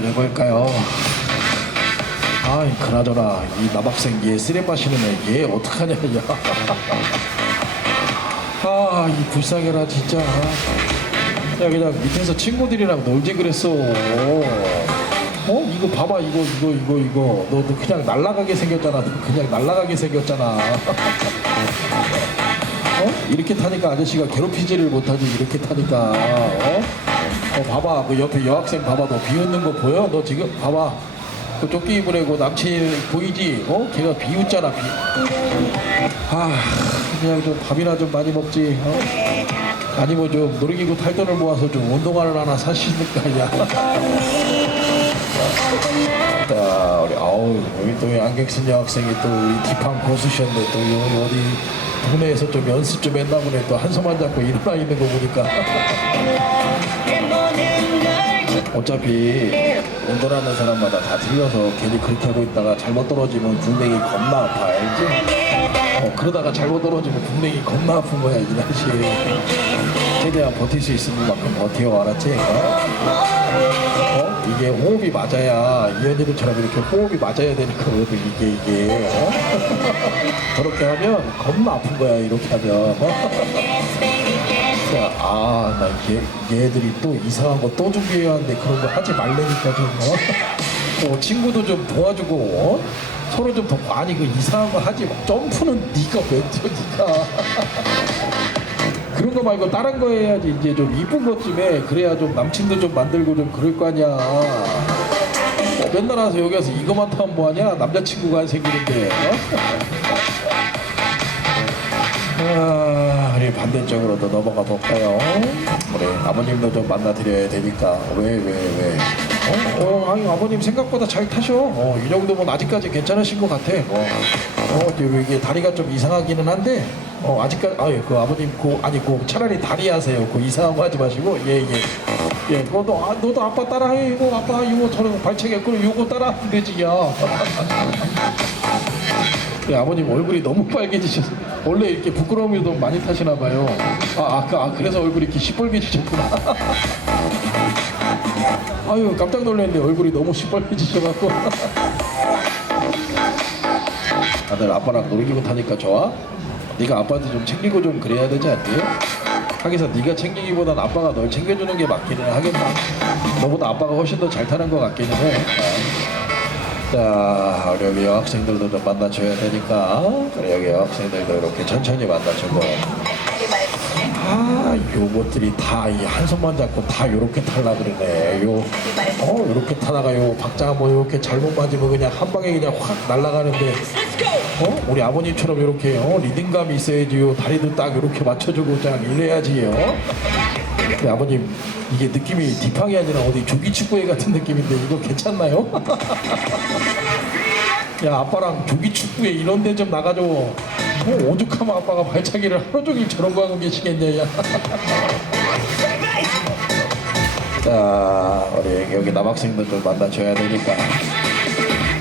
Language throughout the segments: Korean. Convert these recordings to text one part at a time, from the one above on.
뭔가를 해볼까요? 아이 그나저나 이 남학생 얘 쓰레 마시는 애얘 어떡하냐 야. 아이 불쌍해라 진짜. 야 그냥 밑에서 친구들이랑 놀지 그랬어. 어? 이거 봐봐 이거 이거 이거 이거. 너, 너 그냥 날라가게 생겼잖아. 너 그냥 날라가게 생겼잖아. 어? 이렇게 타니까 아저씨가 괴롭히지를 못하지 이렇게 타니까. 어? 어 봐봐. 그 옆에 여학생 봐봐. 너 비웃는 거 보여? 너 지금? 봐봐. 그 조끼 입은 애고 남친 보이지? 어? 걔가 비웃잖아 비. 아, 그냥 좀 밥이나 좀 많이 먹지. 어? 아니면 좀 놀이기구 탈 돈을 모아서 좀 운동화를 하나 사시니까 야. 자, 우리 아우 여기 또 안경 쓴 여학생이 또 우리 디팡 고수셨는데 또 여기 어디 동네에서 좀 연습 좀 했나 보네. 또 한 손만 잡고 일어나 있는 거 보니까. 어차피 운전하는 사람마다 다 틀려서 괜히 그렇게 하고 있다가 잘못 떨어지면 분명히 겁나 아파 알지? 어, 그러다가 잘못 떨어지면 분명히 겁나 아픈 거야 이 날씨에 최대한 버틸 수 있는 만큼 버텨 알았지? 어? 어? 이게 호흡이 맞아야 이현이들처럼 이렇게 호흡이 맞아야 되니까 그래도 이게 이게 어? 저렇게 하면 겁나 아픈 거야 이렇게 하면 어? 야, 아, 나 얘, 얘들이 또 이상한 거 또 준비해야 하는데 그런 거 하지 말라니까 좀, 어? 어, 친구도 좀 도와주고, 어? 서로 좀 더, 아니, 그 이상한 거 하지 마. 점프는 네가 왜 뛰어, 네가. 그런 거 말고 다른 거 해야지. 이제 좀 이쁜 것좀 해. 그래야 좀 남친도 좀 만들고 좀 그럴 거 아니야. 어, 맨날 와서 여기 와서 이거만 타면 뭐하냐? 남자친구가 안 생기는데, 어? 아, 우리 반대쪽으로도 넘어가 볼까요? 우리 아버님도 좀 만나드려야 되니까 왜 왜 왜, 어? 어, 아니 아버님 생각보다 잘 타셔. 어, 이 정도면 아직까지 괜찮으신 것 같아. 어, 어, 이제 이게 다리가 좀 이상하기는 한데, 어, 아직까지, 아유, 그 아버님, 그 아니, 그 차라리 다리 하세요. 그 이상한 거 하지 마시고, 예, 예. 예, 너도, 아, 너도 아빠 따라해. 이거 아빠 이거 저런 발차기 그럼 요거 따라하면 되지, 야. 네, 아버님 얼굴이 너무 빨개지셔서 원래 이렇게 부끄러움이 좀 많이 타시나 봐요. 아, 아까 아, 그래서 얼굴이 이렇게 시뻘개지셨구나. 아유 깜짝 놀랐는데 얼굴이 너무 시뻘개지셔갖고. 아들 아빠랑 놀이기구 타니까 좋아? 네가 아빠한테 좀 챙기고 좀 그래야 되지 않니? 하기서 네가 챙기기보단 아빠가 널 챙겨주는 게 맞기는 하겠나? 너보다 아빠가 훨씬 더 잘 타는 것 같기는 해. 자, 여기 여학생들도 좀 만나줘야 되니까 그래 여기 여학생들도 이렇게 천천히 만나주고 아, 요것들이 다 이 한 손만 잡고 다 요렇게 탈라 그러네. 요, 어, 요렇게 타다가 요 박자가 뭐 요렇게 잘못 맞으면 그냥 한 방에 그냥 확 날아가는데 어? 우리 아버님처럼 이렇게 어? 리듬감이 있어야지 요 다리도 딱 이렇게 맞춰주고 딱 이래야지요. 우리 아버님 이게 느낌이 디팡이 아니라 어디 조기축구회 같은 느낌인데 이거 괜찮나요? 야 아빠랑 조기축구회 이런 데 좀 나가줘 뭐 오죽하면 아빠가 발차기를 하루 종일 저런 거 하고 계시겠냐 야. 자 우리 여기 남학생들 좀 만나줘야 되니까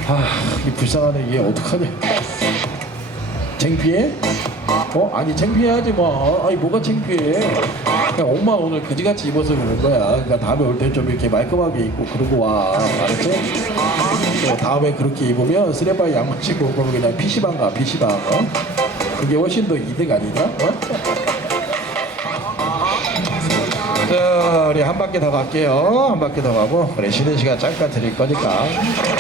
아 이 불쌍한 얘 어떡하냐 창피해? 어? 아니 창피해하지 마. 아니 뭐가 창피해? 그냥 엄마 오늘 그지같이 입어서 그런 거야. 그러니까 다음에 올 때 좀 이렇게 말끔하게 입고 그러고 와. 알았지? 또 다음에 그렇게 입으면 쓰레바에 양말 신고 그러면 그냥 PC방 가 PC방. 어? 그게 훨씬 더 이득 아니냐? 어? 자, 우리 한 바퀴 더 갈게요. 한 바퀴 더 가고, 우리 쉬는 시간 잠깐 드릴 거니까.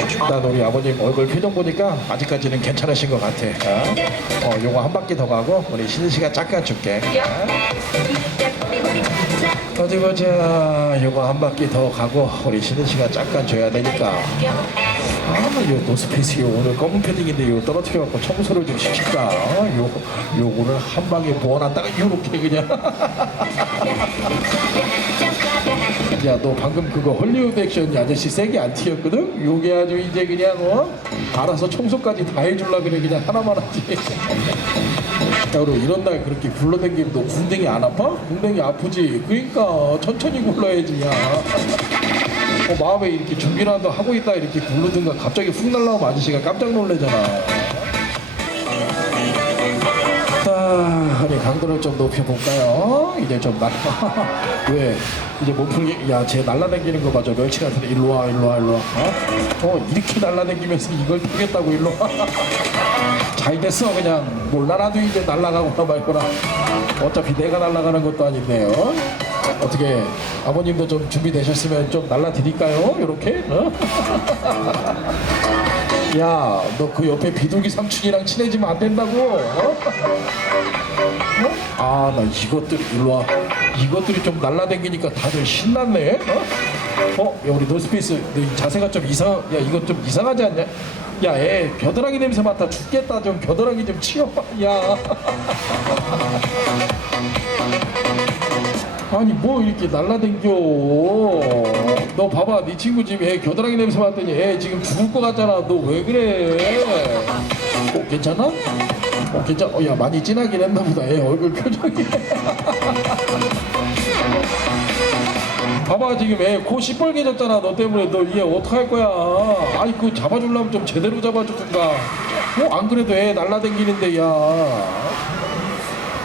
일단 우리 아버님 얼굴 표정 보니까 아직까지는 괜찮으신 것 같아. 어, 어, 요거 한 바퀴 더 가고, 우리 쉬는 시간 잠깐 줄게. 어. 어디 보자. 요거 한 바퀴 더 가고, 우리 쉬는 시간 잠깐 줘야 되니까. 아, 요 노스페이스 요 오늘 검은 패딩인데 요 떨어뜨려갖고 청소를 좀 시킬까? 어, 요, 요 오늘 한 방에 모아놨다가 요렇게 그냥. 야, 너 방금 그거 헐리우드 액션 아저씨 세게 안 튀었거든? 요게 아주 이제 그냥 어? 알아서 청소까지 다 해줄라 그래 그냥 하나만 하지. 야, 그리고 이런 날 그렇게 굴러다니면 너 궁뎅이 안 아파? 궁뎅이 아프지? 그러니까 천천히 굴러야지, 야. 어, 마음에 이렇게 준비라도 하고 있다 이렇게 굴르든가 갑자기 훅 날라오면 아저씨가 깜짝 놀래잖아. 아, 우리 강도를 좀 높여볼까요? 이제 좀 날, 왜? 이제 몸풀기, 야, 쟤 날라다니는 거 봐줘. 멸치 같은데, 일로 와, 일로 와, 일로 와. 어? 어, 이렇게 날라다니면서 이걸 타겠다고, 일로 와. 잘 됐어, 그냥. 몰라라도 이제 날라가거나 말거나. 어차피 내가 날라가는 것도 아닌데요. 어떻게, 아버님도 좀 준비되셨으면 좀 날라드릴까요? 요렇게? 어? 야, 너 그 옆에 비둘기 삼촌이랑 친해지면 안 된다고. 어? 어? 아, 나 이것들 일로 와. 이것들이 좀 날라다니니까 다들 신났네. 어? 어? 야, 우리 노스페이스 너이 자세가 좀 이상. 야, 이거 좀 이상하지 않냐? 야, 애 겨드랑이 냄새 맡아 죽겠다. 좀 겨드랑이 좀 치워봐. 야. 아니 뭐 이렇게 날라댕겨. 너 봐봐 네 친구 지금 애 겨드랑이 냄새 맡더니 애 지금 죽을 것 같잖아. 너 왜 그래? 어 괜찮아? 어 괜찮 어 야 많이 진하긴 했나 보다 애 얼굴 표정이. 봐봐 지금 애 코 시뻘개졌잖아. 너 때문에 너 얘 어떡할 거야? 아니 그거 잡아주려면 좀 제대로 잡아주든가. 어 안 그래도 애 날라댕기는데 야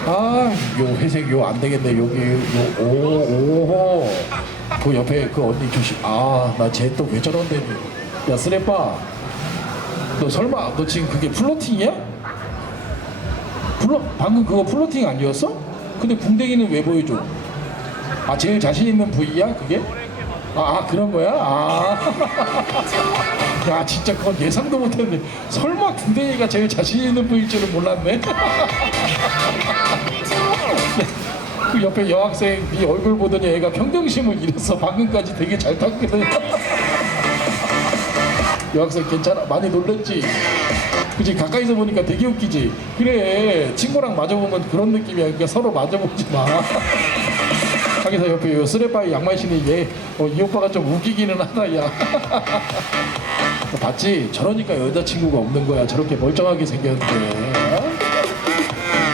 아, 요 회색 요 안 되겠네. 여기 요 오, 오. 그 옆에 그 언니 조심. 아, 나 쟤 또 왜 저런데. 야, 스레빠. 너 설마 너 지금 그게 플로팅이야? 플로 방금 그거 플로팅 아니었어? 근데 궁뎅이는 왜 보여줘? 아, 제일 자신 있는 부위야, 그게? 아, 아, 그런 거야? 아. 야, 진짜 그건 예상도 못 했네. 설마 궁뎅이가 제일 자신 있는 부위일 줄은 몰랐네. 그 옆에 여학생 이 얼굴 보더니 애가 평정심을 잃어서 방금까지 되게 잘 탔거든. 여학생 괜찮아? 많이 놀랬지? 그지 가까이서 보니까 되게 웃기지? 그래 친구랑 마주보면 그런 느낌이야 그러니까 서로 마주보지 마 자기서 옆에 요 쓰레빠에 양말 신는 얘, 어, 이 오빠가 좀 웃기기는 하다, 야. 봤지? 저러니까 여자친구가 없는 거야. 저렇게 멀쩡하게 생겼는데. 어?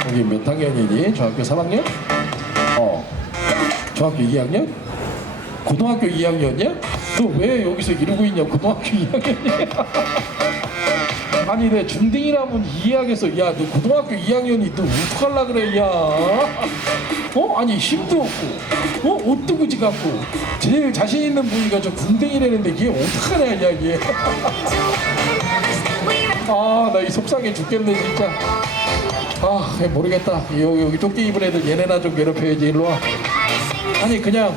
여기 몇 학년이니? 중학교 3학년? 어. 중학교 2학년? 고등학교 2학년이야? 너 왜 여기서 이러고 있냐? 고등학교 2학년이야? 아니 내 중딩이라면 이해하겠어 야 너 고등학교 2학년이 너 어떡할라 그래 야? 어? 아니 힘도 없고 어? 옷도 그지 같고 제일 자신 있는 부위가 저 궁뎅이라는데 얘 어떡하냐 야 얘. 아 나 이 속상해 죽겠네 진짜. 아 모르겠다. 여기, 여기 조끼 입은 애들 얘네나 좀 괴롭혀야지 일로 와. 아니 그냥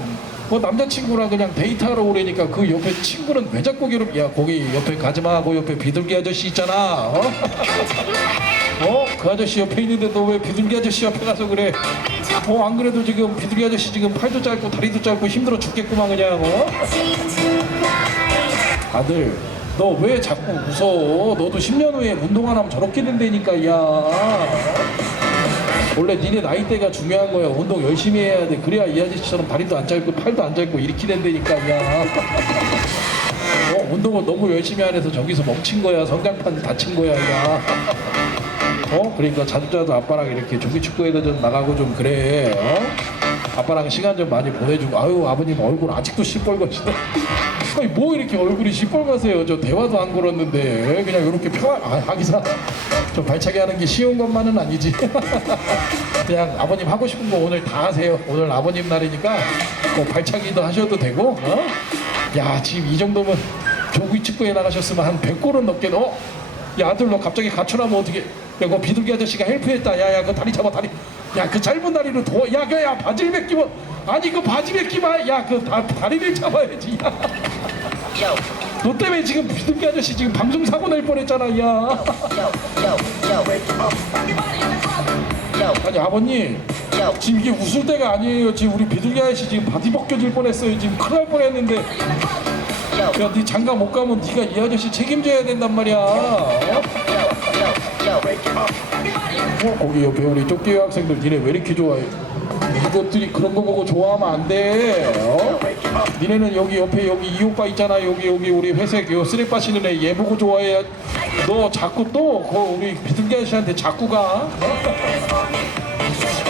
뭐 남자친구랑 그냥 데이트하러 오래니까 그 옆에 친구는 왜 자꾸 괴롭 야 거기 옆에 가지마 그 옆에 비둘기 아저씨 있잖아 어? 어? 그 아저씨 옆에 있는데 너 왜 비둘기 아저씨 옆에 가서 그래 어 안 그래도 지금 비둘기 아저씨 지금 팔도 짧고 다리도 짧고 힘들어 죽겠구만 그냥 어? 아들 너 왜 자꾸 웃어 너도 10년 후에 운동 안 하면 저렇게 된다니까 야 원래 니네 나이대가 중요한 거야. 운동 열심히 해야 돼. 그래야 이 아저씨처럼 다리도 안 짧고 팔도 안 짧고 이렇게 된다니까. 야. 어, 운동을 너무 열심히 안 해서 저기서 멈춘 거야. 성장판 다친 거야. 야. 어? 그러니까 자주자주 아빠랑 이렇게 조기축구에도 좀 나가고 좀 그래. 어? 아빠랑 시간 좀 많이 보내주고. 아유 아버님 얼굴 아직도 시뻘겋시네. 아니 뭐 이렇게 얼굴이 시뻘겋어요. 저 대화도 안 걸었는데 그냥 이렇게 평화. 아 하기사. 좀 발차기 하는 게 쉬운 것만은 아니지. 그냥 아버님 하고 싶은 거 오늘 다 하세요. 오늘 아버님 날이니까 뭐 발차기도 하셔도 되고, 어? 야, 지금 이 정도면 조기 축구에 나가셨으면 한 100골은 넘게 넣어. 야, 아들 너 갑자기 가출하면 어떻게? 야, 그 비둘기 아저씨가 헬프했다. 야, 야, 그 다리 잡아, 다리. 야, 그 짧은 다리로 더. 야, 그, 야, 바지를 벗기면. 아니, 그 바지 벗기만. 야, 그 다, 다리를 잡아야지. 야. 너 때문에 지금 비둘기 아저씨 지금 방송 사고 날 뻔했잖아, 야. 아니 아버님. 지금 이게 웃을 때가 아니에요. 지금 우리 비둘기 아저씨 지금 바디 벗겨질 뻔했어요. 지금 큰일 날 뻔했는데. 야네 장가 못 가면 네가 이 아저씨 책임져야 된단 말이야. 어? 어, 거기 옆에 우리 쪽기 학생들 니네 왜 이렇게 좋아해? 이것들이 그런 거 보고 좋아하면 안돼. 어? 니네는 여기 옆에 여기 이 오빠 있잖아. 여기 여기 우리 회색 요 쓰레빠 신는 애얘 보고 좋아해야 너 자꾸 또그 우리 비둘기 아저씨한테 자꾸 가. 어?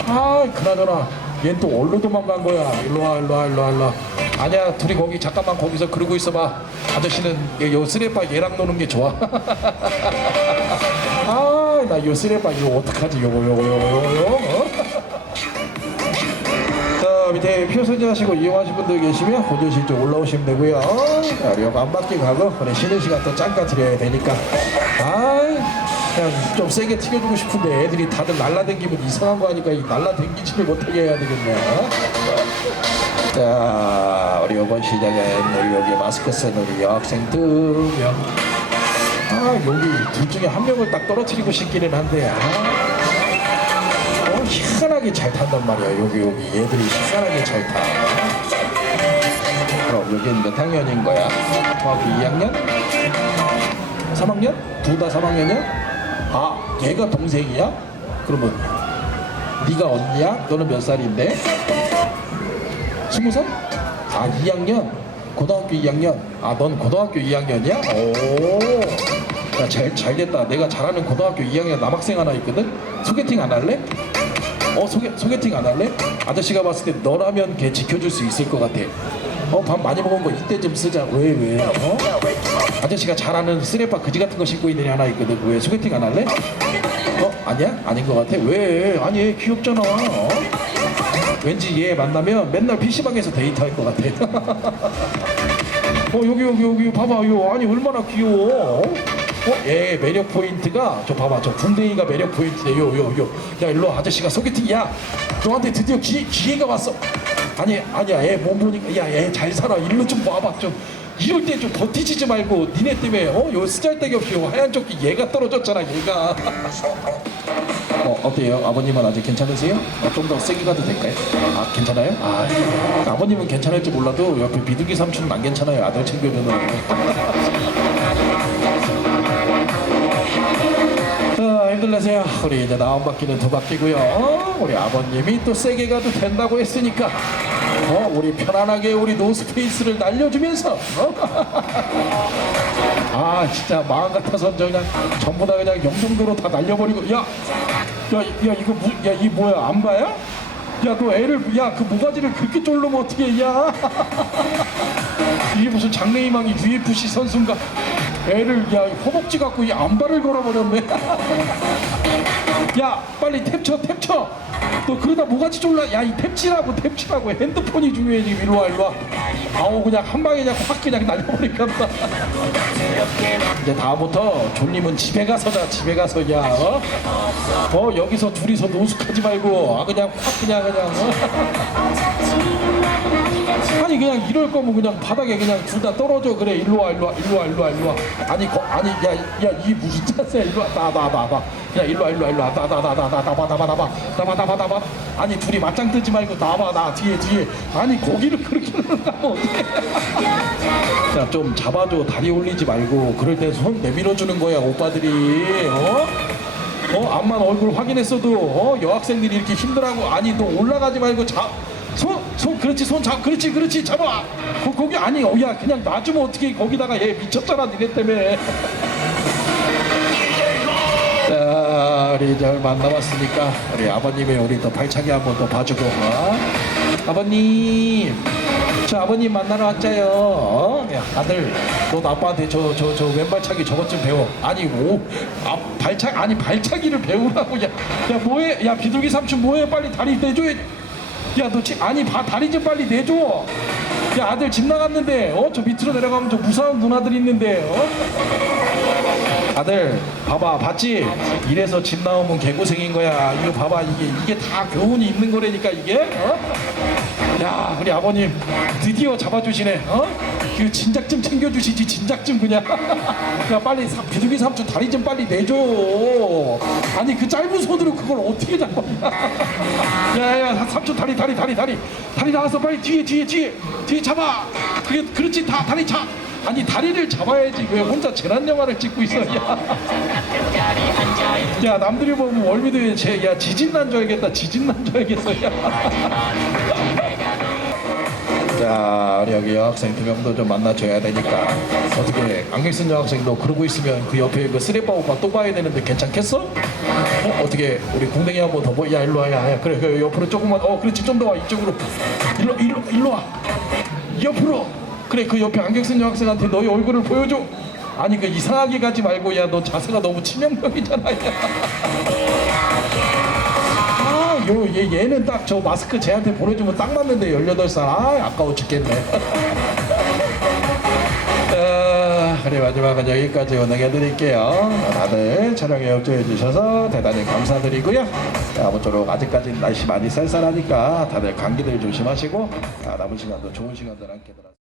아 그나저나 얜 또 어디로 도망간 거야. 일로와 일로와 일로와 일로와. 아니야 둘이 거기 잠깐만 거기서 그러고 있어봐. 아저씨는 얘, 요 쓰레빠 얘랑 노는 게 좋아. 아나 요 쓰레빠 이거 어떡하지? 요거 요거 요거 요거 어? 밑에 표선제하시고 이용하신 분들 계시면 호조실 쪽 올라오시면 되고요. 요거 한 바퀴 가고 우리 쉬는 시간 또 잠깐 드려야 되니까. 아, 그냥 좀 세게 튀겨주고 싶은데 애들이 다들 날라댕기면 이상한 거 하니까 이 날라댕기지를 못하게 해야 되겠네. 자, 우리 이번 우리 여기 마스크 쓴 우리 여학생 두 명. 아, 여기 둘 중에 한 명을 딱 떨어뜨리고 싶기는 한데, 아. 어, 희한 하게 잘 탄단 말이야. 여기 여기 얘들이 희한하게 잘 타. 그럼 여긴 몇 학년인 거야? 중학교 2학년? 3학년? 둘 다 3학년이야? 아, 얘가 동생이야? 그러면 네가 언니야? 너는 몇 살인데? 스무 살? 아, 2학년? 고등학교 2학년? 아, 넌 고등학교 2학년이야? 오. 야, 잘, 잘 됐다. 내가 잘하는 고등학교 2학년 남학생 하나 있거든? 소개팅 안 할래? 어, 소개, 소개팅 안 할래? 아저씨가 봤을 때 너라면 걔 지켜줄 수 있을 것 같아. 어, 밥 많이 먹은 거 이때 좀 쓰자. 왜, 왜? 어? 아저씨가 잘하는 쓰레빠 그지 같은 거 신고 있는 애 하나 있거든. 왜 소개팅 안 할래? 어, 아니야? 아닌 것 같아. 왜? 아니, 얘 귀엽잖아. 어? 왠지 얘 만나면 맨날 PC방에서 데이트할 것 같아. 어 여기 여기 여기 봐봐 요 아니 얼마나 귀여워 어? 얘 매력 포인트가 저 봐봐 저 군대이가 매력 포인트네 요요요 야 일로 와, 아저씨가 소개팅 야 너한테 드디어 기, 기회가 왔어 아니 아니야 얘 몸 보니까 야얘 잘 살아 일로 좀 와봐 좀 이럴 때 좀 버티지 말고 니네 때문에 어요 쓰잘데기 없이 요 하얀 조끼 얘가 떨어졌잖아 얘가 어, 어때요? 아버님은 아직 괜찮으세요? 어, 좀더 세게 가도 될까요? 아, 괜찮아요? 아, 아버님은 괜찮을지 몰라도 옆에 비둘기 삼촌은 안 괜찮아요. 아들 챙겨주는. 자, 힘들내세요. 우리 이제 나온 바퀴는 두 바퀴고요. 어, 우리 아버님이 또 세게 가도 된다고 했으니까 어, 우리 편안하게 우리 노스페이스를 날려주면서 어? 아 진짜 마음 같아서 저 그냥 전부 다 그냥 영종도로 다 날려버리고 야, 야, 야 이거 무, 야, 이 뭐야 안바야? 야, 너 애를 야 그 모가지를 그렇게 졸르면 어떻게 야? 이게 무슨 장래희망이 UFC 선수인가? 애를 야 허벅지 갖고 이 안바를 걸어버렸네. 야, 빨리 탭쳐 탭쳐. 너 그러다 모가지 졸라. 야, 이 탭치라고 탭치라고 핸드폰이 중요해 지금 일로 와 일로 와. 아우 그냥 한 방에 그냥 확 그냥 날려버릴까 봐. 이제 다음부터 존님은 집에 가서 자 집에 가서 야 어? 어 여기서 둘이서 노숙하지 말고 아 그냥 확 그냥 그냥 어? 아니 그냥 이럴 거면 그냥 바닥에 그냥 둘 다 떨어져. 그래 일로 와 일로 와 일로 와 일로 와 일로 와. 아니 거, 아니 야야이 무슨 자세야 일로 와나나나나. 야 일로 와 일로 와 일로 와나나나나나 나봐 나봐 나봐. 나봐 나봐 나봐. 아니 둘이 맞짱 뜨지 말고 나봐 나 뒤에 뒤에. 아니 고기를 그렇게 넣으면 어떡해. 야좀 잡아줘. 다리 올리지 말고. 그럴 때 손 내밀어 주는 거야 오빠들이. 어? 어? 암만 얼굴 확인했어도 어? 여학생들이 이렇게 힘들하고. 아니 너 올라가지 말고 잡 손 손 그렇지 손 잡 그렇지 그렇지 잡아 거, 거기 아니 어야 그냥 놔주면 어떻게 거기다가 얘 미쳤잖아 니네 때문에 자 우리 안 남았으니까 우리 아버님의 우리 또 발차기 한번 더 봐주고 어? 아버님 저 아버님 만나러 왔자요. 어? 야, 아들, 너 아빠한테 저 저 저 왼발차기 저것 좀 배워. 아니 오, 아 발차 아니 발차기를 배우라고 야, 야 뭐해? 야 비둘기 삼촌 뭐해? 빨리 다리 내줘. 야, 너 지, 아니 바, 다리 좀 빨리 내줘. 야 아들 집 나갔는데 어 저 밑으로 내려가면 저 무서운 누나들 있는데 어? 아들 봐봐 봤지? 이래서 집 나오면 개고생인 거야 이거 봐봐 이게 이게 다 교훈이 있는 거라니까 이게 어? 야 우리 아버님 드디어 잡아주시네 어? 그 진작 좀 챙겨주시지 진작 좀 그냥. 야 빨리 사, 비둘기 삼촌 다리 좀 빨리 내줘. 아니 그 짧은 손으로 그걸 어떻게 잡아. 야야 삼촌 다리 다리 다리 다리. 다리 나와서 빨리 뒤에 뒤에 뒤에 뒤에 잡아. 그게 그렇지 다 다리 차. 아니 다리를 잡아야지. 왜 혼자 재난 영화를 찍고 있어 야. 야 남들이 보면 월미도에 제, 야 지진 난 줄 알겠다 지진 난 줄 알겠어 야. 자 우리 여기 여학생 두 명도 좀 만나줘야 되니까 어떻게 안경 쓴 여학생도 그러고 있으면 그 옆에 그 쓰레빠 오빠 또 봐야 되는데 괜찮겠어? 어 어떻게 우리 궁뎅이 한번 더뭐야 일로 와야 야, 그래 그 옆으로 조금만 어 그렇지 좀 더 와 이쪽으로 일로 일로 일로 와 옆으로 그래 그 옆에 안경 쓴 여학생한테 너의 얼굴을 보여줘 아니 그 이상하게 가지 말고 야 너 자세가 너무 치명적이잖아 야. 아 요, 얘, 얘는 딱 저 마스크 쟤한테 보내주면 딱 맞는데 18살. 아, 아까워 죽겠네. 아, 그래 마지막은 여기까지 운행해 드릴게요. 다들 촬영에 협조해 주셔서 대단히 감사드리고요. 자, 아무쪼록 아직까지 날씨 많이 쌀쌀하니까 다들 감기들 조심하시고 아, 남은 시간도 좋은 시간들 함께 들어.